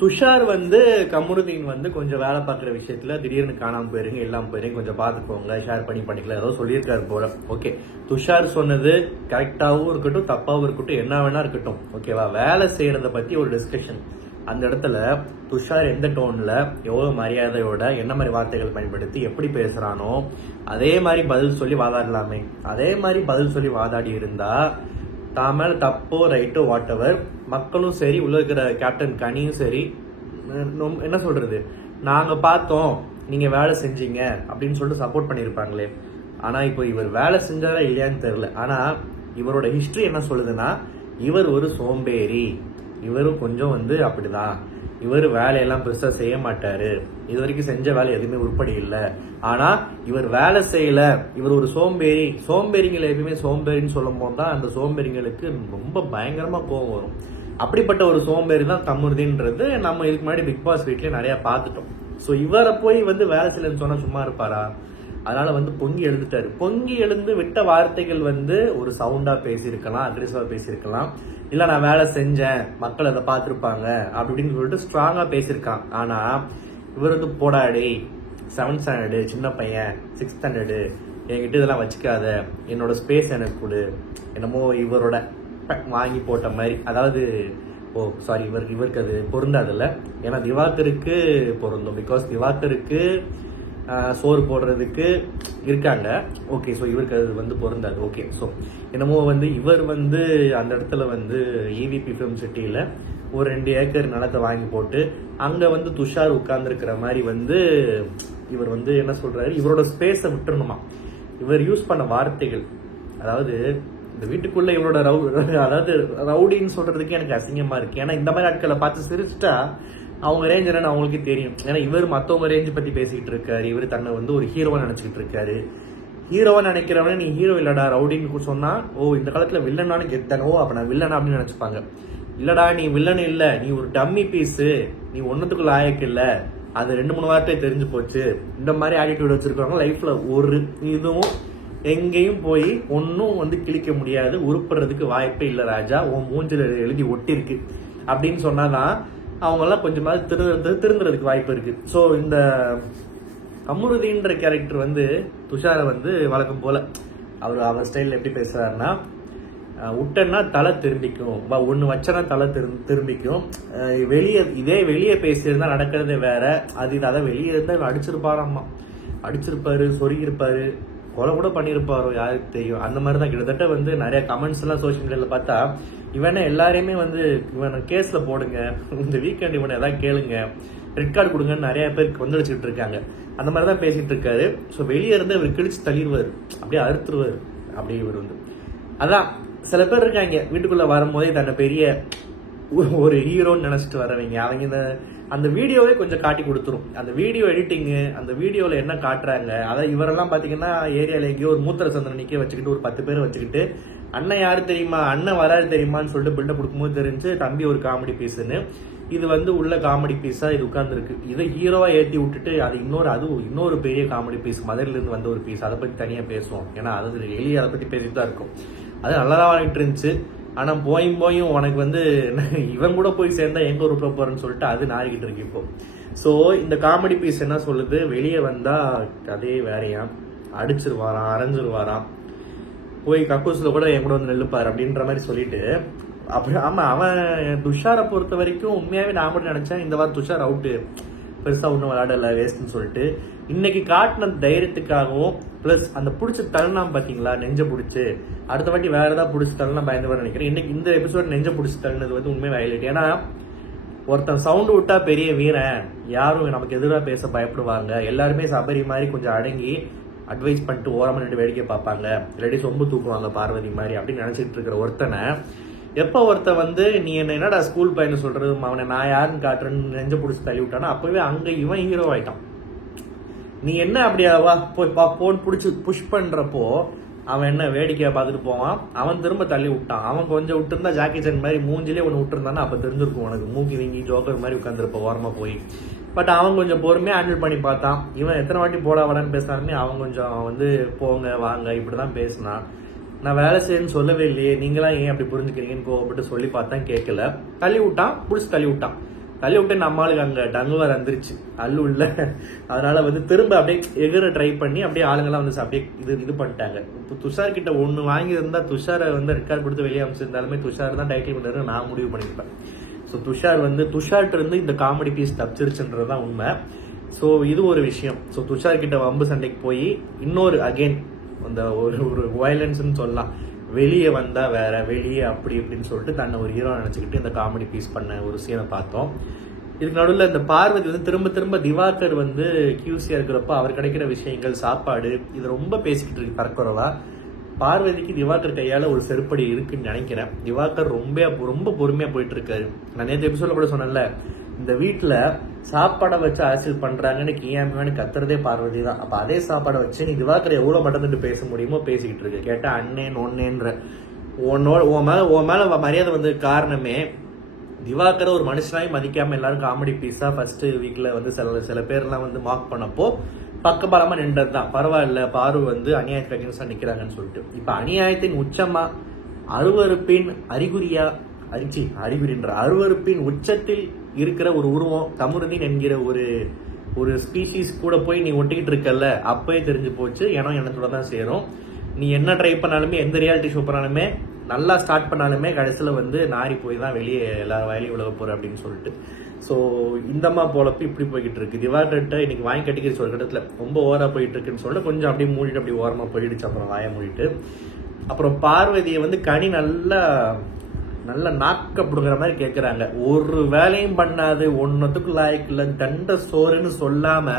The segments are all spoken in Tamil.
துஷார் வந்து கமருதீன் வந்து கொஞ்சம் வேலை பார்க்குற விஷயத்துல திடீர்னு காணாம போயிருங்க, எல்லாம் போயிருங்க, கொஞ்சம் பார்த்துக்கோங்க, ஷேர் பண்ணிக்கலாம், ஏதோ சொல்லியிருக்காரு போல. ஓகே, துஷார் சொன்னது கரெக்டாகவும் இருக்கட்டும், தப்பாவும் இருக்கட்டும், என்ன வேணா இருக்கட்டும், ஓகேவா? வேலை செய்யறத பத்தி ஒரு டிஸ்கஷன். அந்த இடத்துல துஷார் எந்த டோன்ல, எவ்வளவு மரியாதையோட, என்ன மாதிரி வார்த்தைகள் பயன்படுத்தி எப்படி பேசுறானோ அதே மாதிரி பதில் சொல்லி வாதாடலாமே. அதே மாதிரி பதில் சொல்லி வாதாடி இருந்தா தாம தப்போ ரைட்டோ வாட் எவர், மக்களும் சரி, உள்ள இருக்கிற கேப்டன் கனியும் சரி, என்ன சொல்றது, நாங்க பார்த்தோம் நீங்க வேலை செஞ்சீங்க அப்படின்னு சொல்லிட்டு சப்போர்ட் பண்ணிருப்பாங்களே. ஆனா இப்போ இவர் வேலை செஞ்சாரா இல்லையான்னு தெரியல. ஆனா இவரோட ஹிஸ்டரி என்ன சொல்லுதுன்னா, இவர் ஒரு சோம்பேறி, இவரும் கொஞ்சம் வந்து அப்படிதான், இவர் வேலையெல்லாம் பெருசா செய்ய மாட்டாரு, இது வரைக்கும் செஞ்ச வேலை எதுவுமே உருப்படி இல்லை. ஆனா இவர் வேலை செய்யல, இவர் ஒரு சோம்பேறி. சோம்பேறிங்களை எப்பயுமே சோம்பேறின்னு சொல்லும் போதுதான் அந்த சோம்பேறிங்களுக்கு ரொம்ப பயங்கரமா கோவம் வரும். அப்படிப்பட்ட ஒரு சோம்பேறி தான் கமருதீன்றது நம்ம இதுக்கு முன்னாடி பிக் பாஸ் வீட்லயே நிறைய பார்த்துட்டோம். சோ இவரை போய் வந்து வேலை செய்யலன்னு சொன்னா சும்மா இருப்பாரா? அதனால வந்து பொங்கி எழுந்துட்டாரு. பொங்கி எழுந்து விட்ட வார்த்தைகள் வந்து ஒரு சவுண்டா பேசியிருக்கலாம், அக்ரெசிவா பேசியிருக்கலாம், இல்ல நான் வேலை செஞ்சேன், மக்கள் அதை பார்த்திருப்பாங்க அப்படின்னு சொல்லிட்டு ஸ்ட்ராங்கா பேசியிருக்கான். ஆனா இவர் வந்து போடாடி, 7th ஸ்டாண்டர்டு சின்ன பையன், 6th ஸ்டாண்டர்டு, என்கிட்ட இதெல்லாம் வச்சுக்காத, என்னோட ஸ்பேஸ் எனக்கு கொடு, என்னமோ இவரோட வாங்கி போட்ட மாதிரி. அதாவது சாரி, இவருக்கு அது பொருந்தாதுல்ல, ஏன்னா திவாகருக்கு பொருந்தும். பிகாஸ் திவாகருக்கு சோறு போடுறதுக்கு இருக்காங்க. ஓகே, ஸோ இவருக்கு அது வந்து பொருந்தாது. ஓகே, ஸோ என்னமோ வந்து இவர் வந்து அந்த இடத்துல வந்து EVP ஃபிலிம் சிட்டியில ஒரு 2 ஏக்கர் நிலத்தை வாங்கி போட்டு அங்க வந்து துஷார் உட்கார்ந்துருக்கிற மாதிரி வந்து இவர் வந்து என்ன சொல்றாரு, இவரோட ஸ்பேஸை விட்டுறணுமா. இவர் யூஸ் பண்ண வார்த்தைகள், அதாவது இந்த வீட்டுக்குள்ள இவரோட அதாவது ரவுடின்னு சொல்றதுக்கு எனக்கு அசிங்கமா இருக்கு. ஏன்னா இந்த மாதிரி ஆட்களை பார்த்து சிரிச்சுட்டா அவங்க ரேஞ்ச் என்னன்னு அவங்களுக்கு தெரியும். ஏன்னா இவர் மத்தவங்க ரேஞ்ச் பத்தி பேசிக்கிட்டு இருக்காரு, இவர் தன்னை வந்து ஒரு ஹீரோவா நினைச்சுக்கிட்டு இருக்காரு. ஹீரோவா நினைக்கிறவன நீ ஹீரோ இல்லடா ரவுடின்னு சொன்னா, ஓ இந்த காலத்துல வில்லனானு கெத்தானோ, அப்ப நான் வில்லனா அப்படின்னு நினைச்சுப்பாங்க. இல்லடா நீ வில்லன் இல்ல, நீ ஒரு டம்மி பீஸ், நீ ஒன்னத்துக்குள்ள ஆயக்கு இல்ல, அது 2-3 வார்த்தை தெரிஞ்சு போச்சு. இந்த மாதிரி ஆட்டிடியூட் வச்சிருக்கவங்க லைஃப்ல ஒரு இதுவும் எங்கேயும் போய் ஒன்னும் வந்து கிழிக்க முடியாது, உருப்படுறதுக்கு வாய்ப்பே இல்ல ராஜா, உன் மூஞ்சில எழுதி ஒட்டிருக்கு அப்படின்னு சொன்னாதான் அவங்க எல்லாம் கொஞ்சமாவது திருந்துறதுக்கு வாய்ப்பு இருக்கு. சோ இந்த கமருதீன்ற கேரக்டர் வந்து துஷாரை வந்து வழக்கம் போல அவர் ஸ்டைல் எப்படி பேசுறாருன்னா, விட்டன்னா தலை திரும்பிக்கும், ஒண்ணு வச்சனா தலை திரும்பிக்கும். வெளியே பேசியிருந்தா நடக்கிறதே வேற, அது அதை வெளியே இருந்தா அடிச்சிருப்பாராம்மா, அடிச்சிருப்பாரு, சொருகிருப்பாரு, கொலை கூட பண்ணிருப்பாரோ யாருக்கு தெரியும். அந்த மாதிரிதான் கிட்டத்தட்ட வந்து நிறைய கமெண்ட்ஸ் எல்லாம் சோசியல் மீடியால பார்த்தா, இவனை எல்லாரையுமே வந்து இவனை கேஸ்ல போடுங்க, இந்த வீக்கெண்ட் இவனை ஏதாவது கேளுங்க, ரெட் கார்டு கொடுங்கன்னு நிறைய பேருக்கு வந்துடுச்சுட்டு இருக்காங்க. அந்த மாதிரிதான் பேசிட்டு இருக்காரு. ஸோ வெளியே இருந்து இவர் கிழிச்சு தள்ளிடுவாரு, அப்படியே அறுத்துருவாரு. அப்படியே இவர் வந்து அதான் சில பேர் இருக்காங்க வீட்டுக்குள்ள வரும்போதே தன்னை பெரிய ஒரு ஹீரோன்னு நினைச்சிட்டு வரவங்க. அவங்க அந்த வீடியோவே கொஞ்சம் காட்டி கொடுத்துரும். அந்த வீடியோ எடிட்டிங், அந்த வீடியோல என்ன காட்டுறாங்க, அதாவது இவரெல்லாம் பாத்தீங்கன்னா ஏரியால எங்கேயோ ஒரு மூத்திர சந்தனம் நிக்க வச்சுக்கிட்டு ஒரு 10 பேரை வச்சுக்கிட்டு, அண்ணன் யாரு தெரியுமா, அண்ணன் வராது தெரியுமான்னு சொல்லிட்டு பில்டப் கொடுக்கும்போது தெரிஞ்சு தம்பி ஒரு காமெடி பீஸ்ன்னு. இது வந்து உள்ள காமெடி பீஸா இது உட்கார்ந்துருக்கு. இதை ஹீரோவா ஏற்றி விட்டுட்டு அது இன்னொரு பெரிய காமெடி பீஸ், மதுரையில இருந்து வந்த ஒரு பீஸ், அதை பத்தி தனியா பேசுவோம். ஏன்னா அது எளிய அதை பத்தி பேசிட்டு தான் இருக்கும். அது நல்லதான் வாங்கிட்டு இருந்துச்சு. ஆனா போயும் உனக்கு வந்து இவன் கூட போய் சேர்ந்தா எங்க உருப்ப போறேன்னு சொல்லிட்டு அது நாரிக்கிட்டு இருக்கு இப்போ. சோ இந்த காமெடி பீஸ் என்ன சொல்லுது, வெளியே வந்தா அதே வேறையாம், அடிச்சிருவாராம், அரைஞ்சிருவாராம், போய் கக்கூஸ்ல கூட என் கூட வந்து நெல்லுப்பாரு அப்படின்ற மாதிரி சொல்லிட்டு. அப்படி ஆமா, அவன் துஷாரை பொறுத்த வரைக்கும் உண்மையாவே நான் கூட நினைச்சேன் இந்த வாரம் துஷார் அவுட்டு, பெருசா ஒன்னும் விளையாடல, வேஸ்ட்னு சொல்லிட்டு. இன்னைக்கு காட்டின தைரியத்துக்காகவும் பிளஸ் அந்த புடிச்ச தள்ளலாம் பாத்தீங்களா, நெஞ்ச புடிச்சு, அடுத்த வாட்டி வேற ஏதாவது புடிச்சு தள்ளலாம் பயந்து நினைக்கிறேன். இன்னைக்கு இந்த எபிசோட் நெஞ்ச புடிச்சு தள்ளினது வந்து உண்மையை ஹைலைட். ஏன்னா ஒருத்தன் சவுண்ட் விட்டா பெரிய வீரன், யாரும் நமக்கு எதிராக பேச பயப்படுவாங்க, எல்லாருமே சபரி மாதிரி கொஞ்சம் அடங்கி அட்வைஸ் பண்ணிட்டு ஓரமா நின்று வேடிக்கை பார்ப்பாங்க, இல்லாட்டி சொம்பு தூக்குவாங்க பார்வதி மாதிரி அப்படின்னு நினைச்சிட்டு இருக்கிற ஒருத்தனை எப்ப ஒருத்தன் வந்து நீ என்னடா ஸ்கூல் பையன் சொல்றது, அவனை நான் யாருன்னு காட்டுறேன்னு நெஞ்ச புடிச்சு தள்ளி விட்டானா, அப்பவே அங்க இவன் ஹீரோ ஆயிட்டான். நீ என்ன அப்படியாவா போய் போன் புடிச்சு புஷ் பண்றப்போ அவன் என்ன வேடிக்கையா பார்த்துட்டு போவான், அவன் திரும்ப தள்ளி விட்டான். அவன் கொஞ்சம் விட்டுருந்தா ஜாக்கி சான் மாதிரி மூஞ்சிலே ஒன்று விட்டுருந்தானா அப்ப தெரிஞ்சிருக்கும் உனக்கு, மூக்கி வீங்கி ஜோக்கர் மாதிரி உட்காந்துருப்ப ஓரமா போய். பட் அவன் கொஞ்சம் பொறுமையா ஹேண்டில் பண்ணி பார்த்தான். இவன் எத்தனை வாட்டி போடா வடான்னு பேசினாலுமே அவன் கொஞ்சம் வந்து போங்க வாங்க இப்படிதான் பேசினான். நான் வேலை செய்யணும்னு சொல்லவே இல்லையே, நீங்களா ஏன் அப்படி புரிஞ்சுக்கிறீங்கன்னு கோவப்பட்டு சொல்லி பார்த்தா கேட்கல, தள்ளி விட்டான், புடிச்சு தள்ளி விட்டான். தள்ளி விட்டு நம்மளுக்கு அங்க டங்குவார் வந்துருச்சு அல்லு உள்ள. அதனால வந்து திரும்ப அப்படியே எகிர ட்ரை பண்ணி அப்படியே ஆளுங்கெல்லாம் வந்து அப்படியே இது பண்ணிட்டாங்க. இப்போ துஷார் கிட்ட ஒண்ணு வாங்கியிருந்தா துஷாரை வந்து ரெக்கார்ட் கொடுத்து வெளியே அமைச்சிருந்தாலுமே துஷார் தான் டைட்டில் வின்னர் நான் முடிவு பண்ணிருப்பேன். ஸோ துஷார்ட்ட இருந்து இந்த காமெடி பீஸ் தப்பிச்சிருச்சுன்றதுதான் உண்மை. ஸோ இது ஒரு விஷயம். ஸோ துஷார் கிட்ட வம்பு சண்டைக்கு போய் இன்னொரு அகெயின் அந்த ஒரு வயலன்ஸ்ன்னு சொல்லலாம், வெளியே வந்தா வேற, வெளியே அப்படி இப்படின்னு சொல்லிட்டு தன்னை ஒரு ஹீரோ நினைச்சுக்கிட்டு இந்த காமெடி பீஸ் பண்ண ஒரு சீனை பார்த்தோம். இதுக்கு நடுவில் இந்த பார்வதி வந்து திரும்ப திரும்ப திவாகர் வந்து கியூசியா இருக்கிறப்ப அவர் கிடைக்கிற விஷயங்கள், சாப்பாடு, இது ரொம்ப பேசிக்கிட்டு இருக்கு பரக்குறவா. பார்வதிக்கு திவாகர் கையால ஒரு செருப்படி இருக்குன்னு நினைக்கிறேன். திவாகர் ரொம்ப பொறுமையா போயிட்டு இருக்காரு. நான் நேற்று எபிசோட்ல கூட சொன்னேன்ல, இந்த வீட்டுல சாப்பாடை வச்சு அரசியல் பண்றாங்கன்னு கியாமியான்னு கத்துறதே பார்வதி தான். அப்ப அதே சாப்பாடை வச்சு நீ திவாகர் எவ்வளவு மட்டத்துட்டு பேச முடியுமோ பேசிக்கிட்டு இருக்கு. கேட்டா அண்ணேன் ஒன்னேன்ற உன் மேல மரியாதை வந்து காரணமே திவாகரை ஒரு மனுஷனாய் மதிக்காம எல்லாரும் காமெடி பீஸா ஃபர்ஸ்ட் வீக்ல வந்து சில பேர்லாம் வந்து மார்க் பண்ணப்போ பக்கபலமா நின்றது தான். பரவாயில்ல, பாரு வந்து அநியாயத்துக்கு அகேன்ஸ்டா நிக்கிறாங்கன்னு சொல்லிட்டு இப்ப அநியாயத்தின் உச்சமா அருவருப்பின் அருவருப்பின் உச்சத்தில் இருக்கிற ஒரு உருவம் கமருதீன் என்கிற ஒரு ஸ்பீஷீஸ் கூட போய் நீ ஒட்டிக்கிட்டு இருக்கல. அப்பவே தெரிஞ்சு போச்சு, எண்ணத்தோட தான் சேரும். நீ என்ன ட்ரை பண்ணாலுமே, எந்த ரியாலிட்டி ஷோ பண்ணாலுமே, நல்லா ஸ்டார்ட் பண்ணாலுமே கடைசியில வந்து நாரி போய் தான் வெளியே எல்லாரும் வயலையும் விலக போற அப்படின்னு சொல்லிட்டு. ஸோ இந்தம்மா போலப்பு இப்படி போய்கிட்டு இருக்கு. திவாகர்கிட்ட இன்னைக்கு வாங்கி கட்டிக்கிற ஒரு இடத்துல ரொம்ப ஓவரா போயிட்டு இருக்குன்னு சொல்லிட்டு கொஞ்சம் அப்படியே மூடிட்டு அப்படி ஓரமா போயிடுச்சு. அப்புறம் வாய மூடிட்டு அப்புறம் பார்வதியை வந்து கனி நல்லா நாக்கப்படுங்கிற மாதிரி கேட்கறாங்க. ஒரு வேலையும் பண்ணாது, ஒன்னத்துக்கு லாய்க்கு இல்ல, தண்ட சோறுன்னு சொல்லாம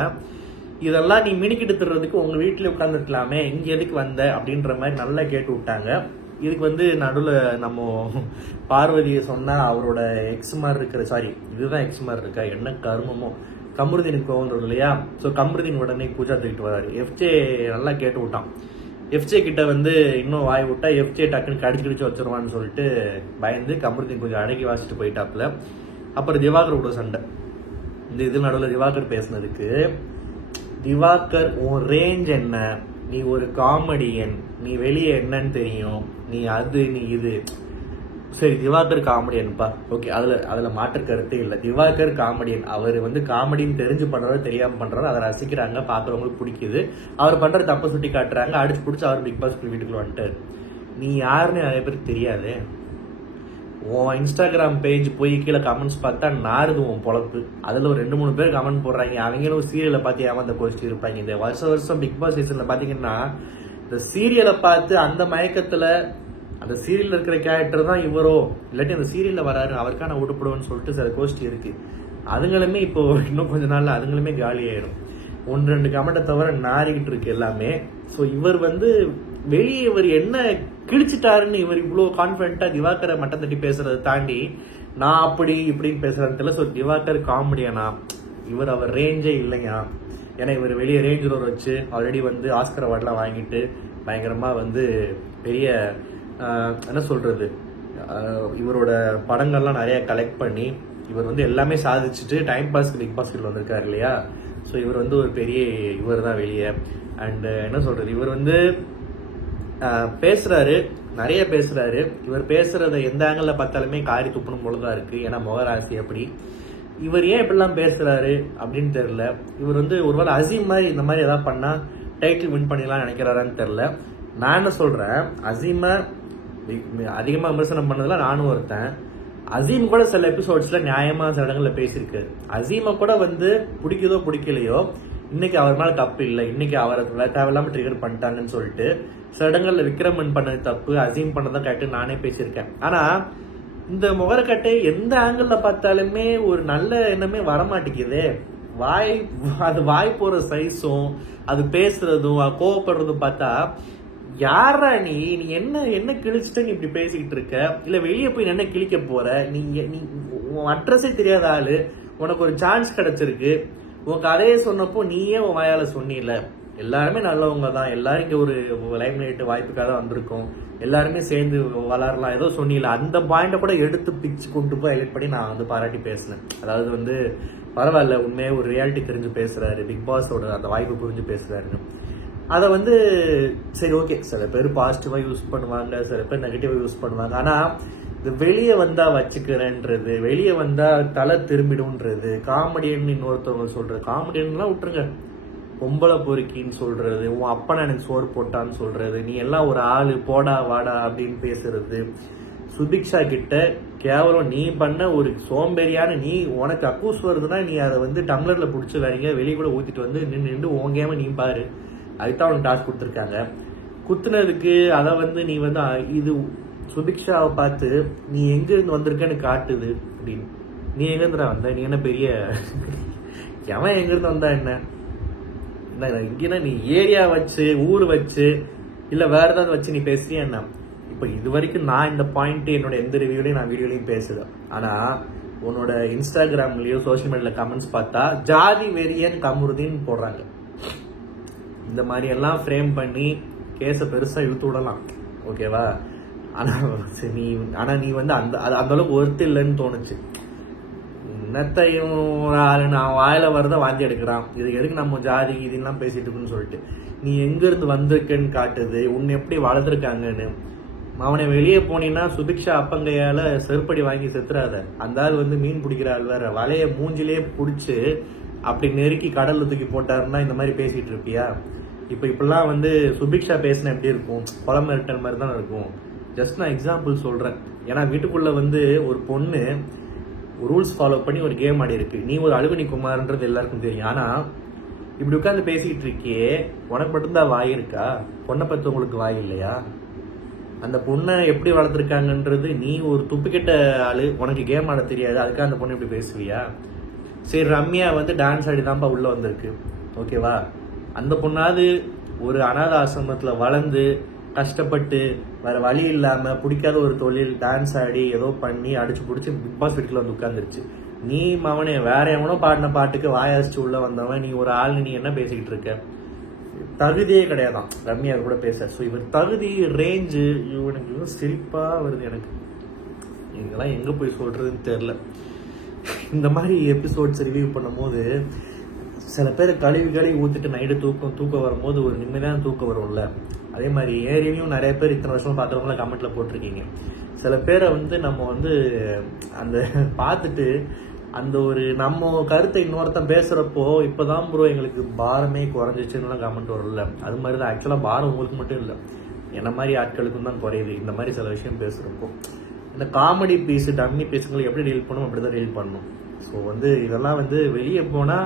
இதெல்லாம் நீ மினிக்கிட்டு தர்றதுக்கு உங்க வீட்டுல உட்கார்ந்துருக்கலாமே, இங்க எதுக்கு வந்த அப்படின்ற மாதிரி நல்லா கேட்டு விட்டாங்க. இதுக்கு வந்து நடுவுல நம்ம பார்வதியை சொன்னா அவரோட எக்ஸ் மாதிரி இருக்கிற, சாரி இதுதான் எக்ஸ் மாதிரி இருக்கா, என்ன கருமமோ, கமருதீனுக்கு கோவம் இல்லையா. ஸோ கமருதீன் உடனே பூஜா தூக்கிட்டு வராரு. எஃப்ஜே நல்லா கேட்டு விட்டான். எஃப்ஜே கிட்ட வந்து இன்னும் வாய் விட்டா எஃப்ஜே டக்குன்னு கடிச்சு வச்சிருவான்னு சொல்லிட்டு பயந்து கமருதீன் கொஞ்சம் அடக்கி வாசிட்டு போயிட்டாப்ல. அப்புறம் திவாகர் கூட சண்டை. இந்த இது நடுவில் திவாகர் பேசினதுக்கு, திவாகர் உன் ரேஞ்ச் என்ன, நீ ஒரு காமெடியன், நீ வெளியே என்னன்னு தெரியும், நீ அது நீ இது, சரி திவாகர் காமெடியன்ப்பா, ஓகே, அதுல மாற்று கருத்தே இல்லை. திவாகர் காமெடியன், அவர் வந்து காமெடின்னு தெரிஞ்சு பண்றவர் தெரியாம பண்றவர், அதை ரசிக்கிறாங்க, பாக்குறவங்களுக்கு பிடிக்குது. அவர் பண்ற தப்ப சுட்டி காட்டுறாங்க, அடிச்சு பிடிச்சி அவர் பிக் பாஸ் வீட்டுக்குள்ள வந்துட்டாரு. நீ யாருன்னு நிறைய பேருக்கு தெரியாது. உன் இன்ஸ்டாகிராம் பேஜ் போய் கீழே கமெண்ட்ஸ் பார்த்தா நாருது உன் பொழப்பு. அதுல ஒரு 2-3 பேர் கமெண்ட் போடுறாங்க, அவங்களும் சீரியலை பார்த்து ஏமாந்த கோஷ்டி இருப்பாங்க. இந்த வருஷம் பிக் பாஸ் சீசன்ல பாத்தீங்கன்னா இந்த சீரியலை பார்த்து அந்த மயக்கத்துல அந்த சீரியல்ல இருக்கிற கேரக்டர் தான் இவரோ, இல்லாட்டி அந்த சீரியல்ல வராரு அவருக்கான ஓட்டுப்படுவோம்னு சொல்லிட்டு சில கோஷ்டி இருக்கு. அதுங்களுமே இப்போ இன்னும் கொஞ்ச நாள்ல அதுங்களுமே காலி ஆயிடும். 1-2 கமெண்ட்டை தவிர நாரிக்கிட்டு இருக்கு எல்லாமே. ஸோ இவர் வந்து வெளியே இவர் என்ன கிழிச்சிட்டாருன்னு இவர் இவ்வளவு கான்பிடண்டா திவாகரை மட்டம் தட்டி பேசுறதை தாண்டி நான் அப்படி இப்படின்னு பேசுறதுல. ஸோ திவாகர் காமெடியானா, அவர் ரேஞ்சே இல்லையா. ஏன்னா இவர் வெளியே ரேஞ்ச் ரோவர் வச்சு ஆல்ரெடி வந்து ஆஸ்கர் அவார்ட்லாம் வாங்கிட்டு பயங்கரமா வந்து பெரிய என்ன சொல்றது, இவரோட படங்கள்லாம் நிறைய கலெக்ட் பண்ணி இவர் வந்து எல்லாமே சாதிச்சுட்டு டைம் பாஸ்க்கு பிக் பாஸ்கில் வந்திருக்காரு இல்லையா. ஸோ இவர் வந்து ஒரு பெரிய இவர் தான் வெளியே. அண்ட் என்ன சொல்றது, இவர் வந்து பேசுறாரு, நிறைய பேசுறாரு. இவர் பேசுறத எந்த ஆங்கிள் பார்த்தாலுமே காரி துப்பணும் போலதான் இருக்கு. ஏன்னா முகராசி அப்படி. இவர் ஏன் இப்படிலாம் பேசுறாரு அப்படின்னு தெரியல. இவர் வந்து ஒருவேளை அசீம் மாதிரி இந்த மாதிரி ஏதாவது பண்ணா டைட்டில் வின் பண்ணிடலாம் நினைக்கிறாரான்னு தெரியல. நான் என்ன சொல்றேன், அசீமை அதிகமா விமர்சனம் பண்ணதுல நானும் ஒருத்தன். அசீம் கூட சில எபிசோட்ஸ்ல நியாயமா சில இடங்கள்ல பேசியிருக்காரு. அசீமை கூட வந்து பிடிக்குதோ பிடிக்கலையோ, இன்னைக்கு அவர் மேல தப்பு இல்லை, இன்னைக்கு அவரை தேவையில்லாம ட்ரிகர் பண்ணிட்டாங்கன்னு சொல்லிட்டு சில இடங்கள்ல விக்ரமன் பண்ணது தப்பு, அசீம் பண்ணதான் கரெக்ட் நானே பேசியிருக்கேன். ஆனா இந்த முகரக்கட்டை எந்த ஆங்கிள் பார்த்தாலுமே ஒரு நல்ல எண்ணமே வரமாட்டேங்குது. அது வாய் போற சைஸும் அது பேசுறதும் கோவப்படுறதும் பார்த்தா யாரா நீ என்ன கிழிச்சிட்ட நீ இப்படி பேசிக்கிட்டு இருக்க, இல்ல வெளியே போய் என்ன கிழிக்க போற, நீ உன் அட்ரஸே தெரியாத ஆளு, உனக்கு ஒரு சான்ஸ் கிடைச்சிருக்கு, உன் கதையை சொன்னப்போ நீயே உன் வாயால சொன்னில, எல்லாருமே நல்லவங்க தான், எல்லாரும் இங்க ஒரு லைம் லைட் வாய்ப்புக்காக தான் வந்திருக்கோம், எல்லாருமே சேர்ந்து வளரலாம் ஏதோ சொன்னில, அந்த பாயிண்ட கூட எடுத்து பிச்சு கொண்டு போய் ஹைலைட் பண்ணி நான் வந்து பாராட்டி பேசினேன். அதாவது வந்து பரவாயில்ல, உண்மையே ஒரு ரியாலிட்டி தெரிஞ்சு பேசுறாரு, பிக் பாஸோட அந்த வாய்ப்பு புரிஞ்சு பேசுறாருன்னு. அதை வந்து சரி ஓகே, சில பேர் பாசிட்டிவா யூஸ் பண்ணுவாங்க, சில பேர் நெகட்டிவா யூஸ் பண்ணுவாங்க. ஆனா இது வெளியே வந்தா வச்சுக்கிறேன்றது, வெளியே வந்தா தலை திரும்பிடும்ன்றது, காமெடியன் இன்னொருத்தவங்க சொல்றது, காமெடியன்லாம் விட்டுருங்க, பொம்பளை பொறுக்கின்னு சொல்றது, உன் அப்பனை எனக்கு சோறு போட்டான்னு சொல்றது, நீ எல்லாம் ஒரு ஆளு போடா வாடா அப்படின்னு பேசுறது, சுபிக்ஷா கிட்ட கேவலம் நீ பண்ண ஒரு சோம்பேறியான நீ உனக்கு அக்கூஸ் வருதுன்னா நீ அதை வந்து டம்ளர்ல பிடிச்சி வேறீங்க வெளியே கூட ஊத்திட்டு வந்து நின்று ஓங்காம நீ பாரு, அதுதான் உனக்கு டாஸ்க் கொடுத்துருக்காங்க. குத்துனதுக்கு அதை வந்து நீ வந்து இது சுபிக்ஷாவை பார்த்து நீ எங்க இருந்து வந்திருக்கன்னு காட்டுது அப்படின்னு. நீ எங்க இருந்து வந்த, நீ என்ன பெரிய எவன் எங்க இருந்து வந்தா என்ன, இங்கன்னா நீ ஏரியா வச்சு ஊர் வச்சு இல்ல வேற ஏதாவது வச்சு நீ பேசுறியா என்ன? இப்ப இது வரைக்கும் நான் இந்த பாயிண்ட் என்னோட எந்த ரிவ்யூலையும் நான் வீடியோலையும் பேசுறேன். ஆனா உன்னோட இன்ஸ்டாகிராம்லயோ சோசியல் மீடியால கமெண்ட்ஸ் பார்த்தா ஜாதி வெறியன் கமருதீன் போடுறாங்க. இந்த மாதிரி எல்லாம் ஃப்ரேம் பண்ணி கேஸ பெருசா இழுத்து விடலாம், ஓகேவா? ஆனா நீ வந்து அந்த அளவுக்கு ஒர்த்து இல்லைன்னு தோணுச்சு. என்னத்தையும் நான் வாயில வரத வாந்தி எடுக்கிறான், இது எதுக்கு நம்ம ஜாதி இதெல்லாம் பேசிட்டு இருக்குன்னு சொல்லிட்டு நீ எங்க இருந்து வந்திருக்கன்னு காட்டுது, உன்னை எப்படி வளர்ந்துருக்காங்கன்னு. அவனை வெளியே போனீங்கன்னா சுபிக்ஷா அப்பங்கையால செருப்படி வாங்கி செத்துறாத. அந்த ஆள் வந்து மீன் பிடிக்கிற ஆள் வேற, வலைய மூஞ்சிலே புடிச்சு அப்படி நெருக்கி கடல்ல தூக்கி போட்டாருன்னா இந்த மாதிரி பேசிட்டு இருப்பியா? இப்பெல்லாம் வந்து சுபிக்ஷா பேசினா எப்படி இருக்கும், கொலை மிரட்டல் மாதிரி தான் இருக்கும். ஜஸ்ட் நான் எக்ஸாம்பிள் சொல்றேன். ஏன்னா வீட்டுக்குள்ள வந்து ஒரு பொண்ணு ரூல்ஸ் ஃபாலோ பண்ணி ஒரு கேம் ஆடி இருக்கு, நீ ஒரு அழுகுனி குமார்ன்றது எல்லாருக்கும் தெரியும். ஆனா இப்படி உட்காந்து பேசிட்டு இருக்கியே, உனக்கு மட்டும்தான் வாய் இருக்கா? பொண்ணை பத்தி உங்களுக்கு வாய் இல்லையா? அந்த பொண்ணை எப்படி வளர்த்துருக்காங்கன்றது, நீ ஒரு துப்புக்கிட்ட ஆளு, உனக்கு கேம் ஆட தெரியாது, அதுக்காக அந்த பொண்ணு இப்படி பேசுவியா? சரி, ரம்யா வந்து டான்ஸ் ஆடி தான்ப்பா உள்ள வந்திருக்கு, ஓகேவா? அந்த பொண்ணாவது ஒரு அனாத ஆசிரமத்துல வளர்ந்து கஷ்டப்பட்டு வேற வழி இல்லாம பிடிக்காத ஒரு தொழில் டான்ஸ் ஆடி ஏதோ பண்ணி அடிச்சு பிடிச்சி பிக் பாஸ் வீட்டுல வந்து உட்கார்ந்துருச்சு. நீ மவனே வேற எவனோ பாடின பாட்டுக்கு வாயாச்சு உள்ள வந்தவன், நீ ஒரு ஆள், நீ என்ன பேசிக்கிட்டு இருக்க? தகுதியே கிடையாதான் ரம்யா கூட பேச. ஸோ இவர் தகுதி ரேஞ்சு இவனுக்கு சிரிப்பா வருது எனக்கு. இதெல்லாம் எங்க போய் சொல்றதுன்னு தெரியல. இந்த மாதிரி எபிசோட்ஸ் ரிவ்யூ பண்ணும் போது சில பேர் கழுவி ஊத்திட்டு நைட்டு தூக்கம் வரும்போது ஒரு நிம்மதியான தூக்கம் வரும்ல, அதே மாதிரி ஏன் ரிவ்யூ நிறைய பேர் இத்தனை வருஷமா பார்த்தவங்கள கமெண்ட்ல போட்டிருக்கீங்க. சில பேரை வந்து நம்ம வந்து அந்த பார்த்துட்டு அந்த ஒரு நம்ம கருத்தை இன்னொருத்தன் பேசுறப்போ இப்பதான் ப்ரோ எங்களுக்கு பாரமே குறைஞ்சிச்சுன்னு கமெண்ட் வரும்ல, அது மாதிரிதான். ஆக்சுவலா பாரம் உங்களுக்கு மட்டும் இல்லை, என்ன மாதிரி ஆட்களுக்கும் தான் குறையுது இந்த மாதிரி சில விஷயம் பேசுறப்போ. இந்த காமெடி பீஸ் டம்மி பீஸுங்களை எப்படி டீல் பண்ணணும் அப்படிதான் டீல் பண்ணணும். ஸோ வந்து இதெல்லாம் வந்து வெளியே போனா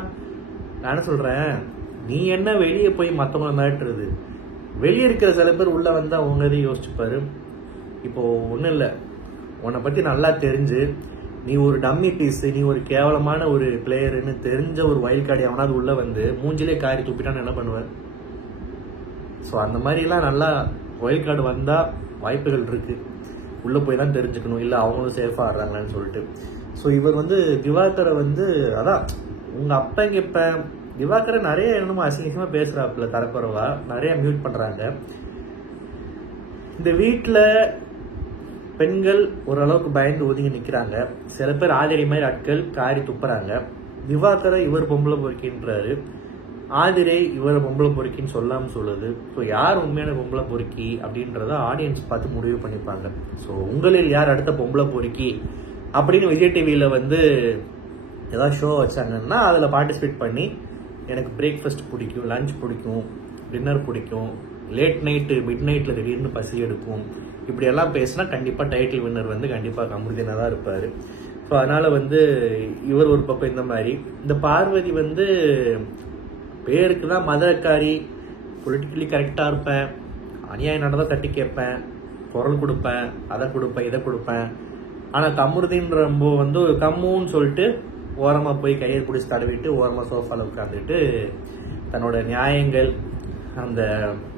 நான் என்ன சொல்றேன், நீ என்ன வெளியே போய் மற்றவங்களை மிரட்டுறது, வெளியே இருக்கிற சில பேர் உள்ள வந்து அவங்க எதையும் யோசிச்சுப்பாரு. இப்போ ஒன்றும் இல்லை, உன்னை பத்தி நல்லா தெரிஞ்சு நீ ஒரு டம்மி பீஸ், நீ ஒரு கேவலமான ஒரு பிளேயர்னு தெரிஞ்ச ஒரு வைல்ட் கார்டு அவனாவது உள்ள வந்து மூஞ்சிலே காரி துப்பிட்டான்னு என்ன பண்ணுவேன்? ஸோ அந்த மாதிரிலாம் நல்லா வைல்ட் கார்டு வந்தா வாய்ப்புகள் இருக்கு, உள்ள போய் தான் தெரிஞ்சுக்கணும், இல்லை அவங்களும் சேஃபா ஆடுறாங்களான்னு சொல்லிட்டு. ஸோ இவர் வந்து திவாகரை வந்து அதான் உங்க அப்பங்க இப்ப திவாகரை நிறைய என்னமோ அசிங்கமா பேசுறாப்புல, தரக்குறவா நிறைய மியூட் பண்றாங்க. இந்த வீட்டுல பெண்கள் ஓரளவுக்கு பயந்து ஒதுங்கி நிக்கிறாங்க, சில பேர் ஆதிரை மாதிரி ஆட்கள் காரி துப்புறாங்க. திவாகரை இவர் பொம்பளை பொறுக்கின்றாரு, ஆதிரை இவரை பொம்பளை பொறுக்கின்னு சொல்லாம சொல்லுது. ஸோ யார் உண்மையான பொம்பளை பொறுக்கி அப்படின்றத ஆடியன்ஸ் பார்த்து முடிவு பண்ணிப்பாங்க. ஸோ உங்களில் யார் அடுத்த பொம்பளை பொறுக்கி அப்படின்னு விஜய் டிவியில வந்து ஏதாவது ஷோ வச்சாங்கன்னா அதுல பார்ட்டிசிபேட் பண்ணி எனக்கு பிரேக்ஃபாஸ்ட் பிடிக்கும், லஞ்ச் பிடிக்கும், டின்னர் பிடிக்கும், லேட் நைட்டு மிட் நைட்ல திடீர்னு பசி எடுக்கும், இப்படி எல்லாம் பேசினா கண்டிப்பா டைட்டில் வின்னர் வந்து கண்டிப்பா கமருதீனா தான் இருப்பாரு. ஸோ அதனால வந்து இவர் ஒரு பக்கம் இந்த மாதிரி. இந்த பார்வதி வந்து பேருக்கு தான் மதக்காரி, பொலிட்டிக்கலி கரெக்டா இருப்பேன், அநியாயம் நடந்தா தட்டி கேட்பேன், குரல் கொடுப்பேன், அதை கொடுப்பேன், இதை கொடுப்பேன். ஆனா கமருதீன் ரொம்ப வந்து கம்முன்னு சொல்லிட்டு ஓரமா போய் கையை பிடிச்சி தடவிட்டு ஓரமா சோஃபால உட்காந்துட்டு தன்னோட நியாயங்கள், அந்த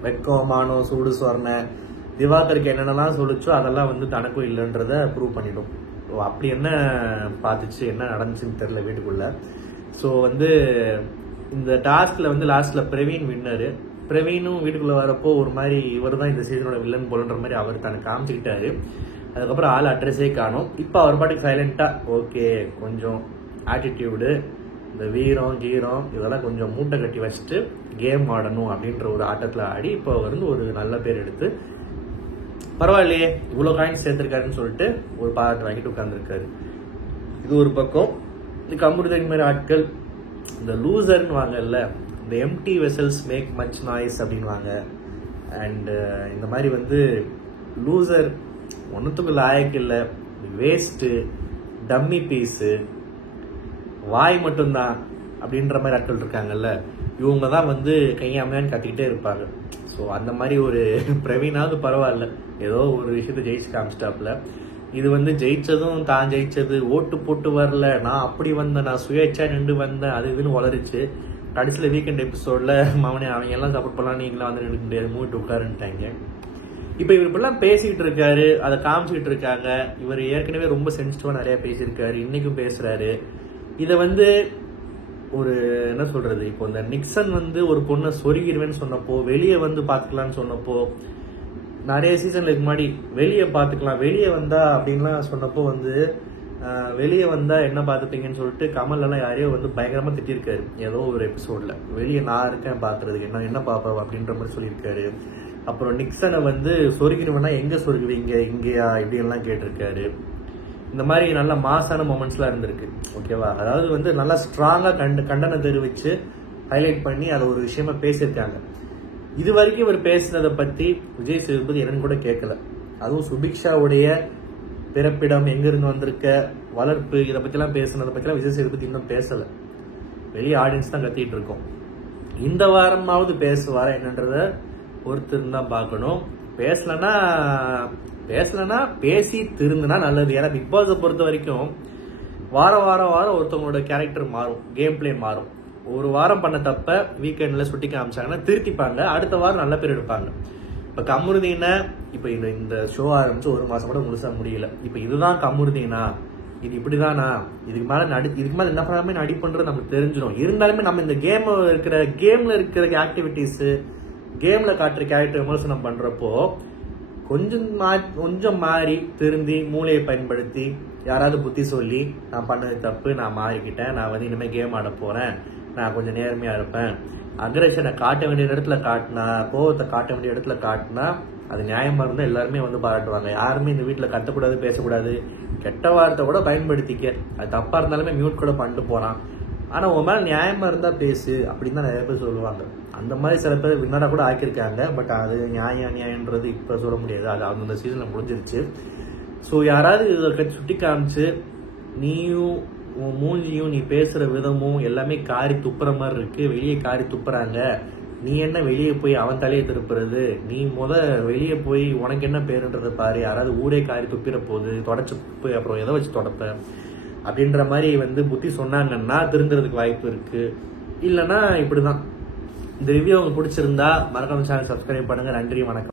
வெக்கமான சூடு சொரண திவாகருக்கு என்னென்னலாம் சொல்லிச்சோ அதெல்லாம் வந்து தனக்கும் இல்லைன்றத ப்ரூவ் பண்ணிடும். அப்படி என்ன பார்த்துச்சு, என்ன நடந்துச்சுன்னு தெரியல வீட்டுக்குள்ள. ஸோ வந்து இந்த டாஸ்க்ல வந்து லாஸ்ட்ல பிரவீன் வின்னரு. பிரவீனும் வீட்டுக்குள்ள வரப்போ ஒரு மாதிரி இவர் தான் இந்த சீசனோட வில்லன் போலன்ற மாதிரி அவர் தனக்கு காமிச்சுக்கிட்டாரு. அதுக்கப்புறம் ஆள் அட்ரஸே காணும். இப்போ அவர் பாட்டுக்கு சைலண்டா ஓகே, கொஞ்சம் ஆட்டிடியூடு, இந்த வீரம் கீரம் இதெல்லாம் கொஞ்சம் மூட்டை கட்டி வச்சுட்டு கேம் ஆடணும் அப்படின்ற ஒரு ஆட்டத்தில் ஆடி இப்போ வந்து ஒரு நல்ல பேர் எடுத்து பரவாயில்லையே இவ்வளவு காயின்ஸ் சேர்த்திருக்காருன்னு சொல்லிட்டு ஒரு பாராட்டு வாங்கிட்டு உட்கார்ந்துருக்காரு. இது ஒரு பக்கம். இந்த கமருதீன் மாதிரி ஆட்கள் இந்த லூசர்னு வாங்கல்ல, இந்த empty vessels make much noise அப்படின்வாங்க. அண்ட் இந்த மாதிரி வந்து லூசர் ஒன்னுத்துக்கு லாயக்கு இல்லை, வேஸ்ட்டு, டம்மி பீஸு, வாய் மட்டும்தான் அப்படின்ற மாதிரி ஆட்கள் இருக்காங்கல்ல, இவங்க தான் வந்து கையாமையான்னு கத்திக்கிட்டே இருப்பாங்க. ஸோ அந்த மாதிரி ஒரு பிரவீனாவது பரவாயில்ல, ஏதோ ஒரு விஷயத்த ஜெயிச்சு காமிச்சிட்டாப்ல. இது வந்து ஜெயிச்சதும் தான் ஜெயிச்சது, ஓட்டு போட்டு வரல, நான் அப்படி வந்தேன், நான் சுயேட்சா நின்று வந்தேன், அது இதுன்னு வளருச்சு. கடைசியில் வீக்கெண்ட் எபிசோட்ல மவனே அவங்க எல்லாம் சப்போர்ட் பண்ணலாம், நீங்களாம் வந்து நினைக்க முடியாது, மூட்டு உட்காருன்ட்டாங்க. இப்போ இவர் இப்படிலாம் பேசிக்கிட்டு இருக்காரு, அதை காமிச்சிக்கிட்டு இருக்காங்க. இவர் ஏற்கனவே ரொம்ப சென்சிட்டிவா நிறைய பேசியிருக்காரு, இன்னைக்கும் பேசுறாரு. இதை வந்து ஒரு என்ன சொல்றது, இப்போ இந்த நிக்சன் வந்து ஒரு பொண்ணை சொருகிடுவேன்னு சொன்னப்போ, வெளியே வந்து பாத்துக்கலாம்னு சொன்னப்போ, நிறைய சீசன்ல முன்னாடி வெளியே பாத்துக்கலாம், வெளியே வந்தா அப்படின்லாம் சொன்னப்போ வந்து வெளியே வந்தா என்ன பாத்துப்பீங்கன்னு சொல்லிட்டு கமல் எல்லாம் யாரையோ வந்து பயங்கரமா திட்டிருக்காரு ஏதோ ஒரு எபிசோட்ல. வெளியே நான் இருக்கேன் பாக்குறதுக்கு, என்ன பாப்பா அப்படின்ற மாதிரி சொல்லியிருக்காரு. அப்புறம் நிக்சனை வந்து சொருகிடுவேன்னா எங்க சொருகுவீங்க, இங்கேயா இப்படி எல்லாம் கேட்டிருக்காரு. இந்த மாதிரி நல்ல மாசான மொமெண்ட்ஸ்லாம் இருந்திருக்கு. ஓகேவா, அதாவது வந்து நல்லா ஸ்ட்ராங்கா கண்டனம் தெரிவிச்சு ஹைலைட் பண்ணி அதை ஒரு விஷயமா பேசியிருக்காங்க. இது வரைக்கும் இவர் பேசினதை பத்தி விஜய் சேதுபதி என்னன்னு கூட கேட்கல. அதுவும் சுபிக்ஷாவுடைய பிறப்பிடம், எங்கிருந்து வந்திருக்க, வளர்ப்பு, இதை பத்திலாம் பேசினதை பத்திலாம் விஜய் சேதுபதி இன்னும் பேசல. வெளியே ஆடியன்ஸ் தான் கத்திட்டு இருக்கோம். இந்த வாரமாவது பேசுவாரா என்னன்றத ஒருத்தர் தான் பார்க்கணும். பேசலன்னா பேசி திருந்துனா நல்லது. ஏன்னா பிக் பாஸை பொறுத்த வரைக்கும் வாரம் ஒருத்தவங்களோட கேரக்டர் மாறும், கேம் பிளே மாறும். ஒரு வாரம் பண்ண தப்ப வீக்கெண்ட்ல சுட்டி காமிச்சாங்கன்னா திருத்திப்பாங்க, அடுத்த வாரம் நல்ல பேர் எடுப்பாங்க. இப்ப கமருதீனை இப்ப இந்த ஷோ ஆரம்பிச்சு ஒரு மாசம் கூட முழுசா முடியல. இப்ப இதுதான் கமருதீனா, இது இப்படிதானா, இதுக்கு மேல என்ன பண்ணாம நடி பண்றது நமக்கு தெரிஞ்சிடும். இருந்தாலுமே நம்ம இந்த கேம்ல இருக்கிற ஆக்டிவிட்டிஸ், கேம்ல காட்டுற கேரக்டர் விமர்சனம் பண்றப்போ கொஞ்சம் மாறி திருந்தி மூளையை பயன்படுத்தி யாராவது புத்தி சொல்லி, நான் பண்ணது தப்பு, நான் மாறிக்கிட்டேன், நான் வந்து இனிமே கேம் ஆட போறேன், நான் கொஞ்சம் நேர்மையா இருப்பேன், அக்ரஷனை காட்ட வேண்டிய இடத்துல காட்டினா, கோவத்தை காட்ட வேண்டிய இடத்துல காட்டினா அது நியாயமா இருந்தா எல்லாருமே வந்து பாராட்டுவாங்க. யாருமே இந்த வீட்டுல கத்தக்கூடாது, பேசக்கூடாது, கெட்ட வார்த்தை கூட பயன்படுத்திக்க, அது தப்பா இருந்தாலுமே மியூட் கூட பண்ணிட்டு போறான், ஆனா உன் மேல நியாயமா இருந்தா பேசு அப்படின்னு தான் நிறைய பேர் சொல்லுவாங்க. அந்த மாதிரி சில பேர் வின்னரா கூட ஆக்கியிருக்காங்க. பட் அது நியாயன்றது இப்ப சொல்ல முடியாது, அது அந்த சீசன்ல முடிஞ்சிருச்சு. ஸோ யாராவது இதை சுட்டி காமிச்சு, நீயும் உன் மூஞ்சியும் நீ பேசுற விதமும் எல்லாமே காரி துப்புற மாதிரி இருக்கு, வெளியே காரி துப்புறாங்க, நீ என்ன வெளியே போய் அவன் தலையை திருப்புறது, நீ வெளியே போய் உனக்கு என்ன பேருன்றத பாரு, யாராவது ஊரே காரி துப்பிட போகுது, தொடச்சு போய் அப்புறம் எதை வச்சு தொடப்ப அப்படின்ற மாதிரி வந்து புத்தி சொன்னாங்கன்னா திருந்துறதுக்கு வாய்ப்பு இருக்கு. இல்லைன்னா இப்படிதான். இந்த ரிவ்யூ உங்களுக்கு பிடிச்சிருந்தா மறக்காம சேனல் சப்ஸ்கிரைப் பண்ணுங்க. நன்றி, வணக்கம்.